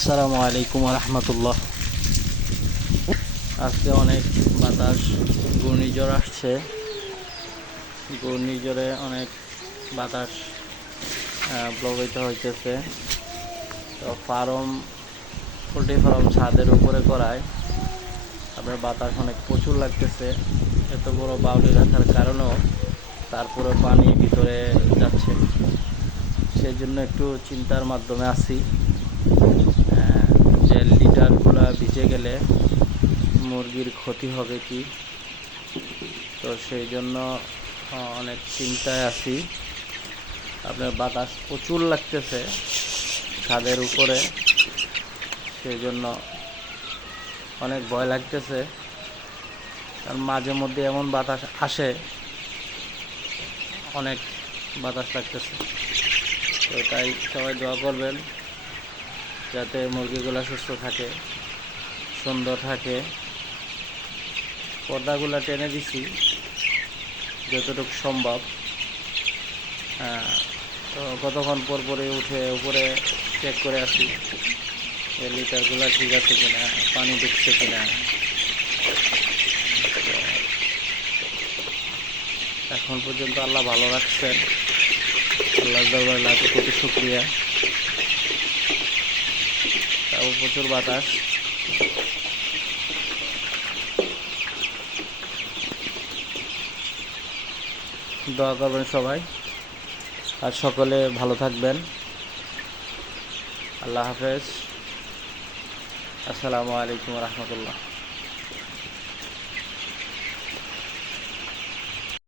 আসসালামু আলাইকুম রহমতুল্লাহ আজকে অনেক বাতাস, ঘূর্ণিঝড় আসছে। ঘূর্ণিঝড়ে অনেক বাতাস প্রবাহিত হইতেছে। তো ফার্ম, পোলট্রি ফার্ম ছাদের উপরে করায় আপনার বাতাস অনেক প্রচুর লাগতেছে। এত বড় বাউলি রাখার কারণেও তারপরে পানি ভিতরে যাচ্ছে। সেই জন্য একটু চিন্তার মাধ্যমে আছি। যে লিটারগুলো ভিজে গেলে মুরগির ক্ষতি হবে কি? তো সেই জন্য অনেক চিন্তায় আছি। আপনার বাতাস প্রচুর লাগতেছে ছাদের উপরে, সেই জন্য অনেক ভয় লাগতেছে। আর মাঝে মধ্যে এমন বাতাস আসে, অনেক বাতাস লাগতেছে। তো তাই সবাই দোয়া করবেন। যাতে মুরগিগুলো সুস্থ থাকে, সুন্দর থাকে। পর্দাগুলো টেনে দিছি, যতটুকু সম্ভব। তো কতক্ষণ পর পরে উঠে উপরে চেক করে আসি যে লিটারগুলো ঠিক আছে কিনা, পানি ঢুকছে কিনা। এখন পর্যন্ত আল্লাহ ভালো রাখছেন। আল্লাহ দরবারে লাখো কোটি শুক্রিয়া। প্রচুর বাতাস। দোয়া করবেন সবাই। আর সকলে ভালো থাকবেন। আল্লাহ হাফেজ। আসসালামু আলাইকুম রহমতুল্লাহ।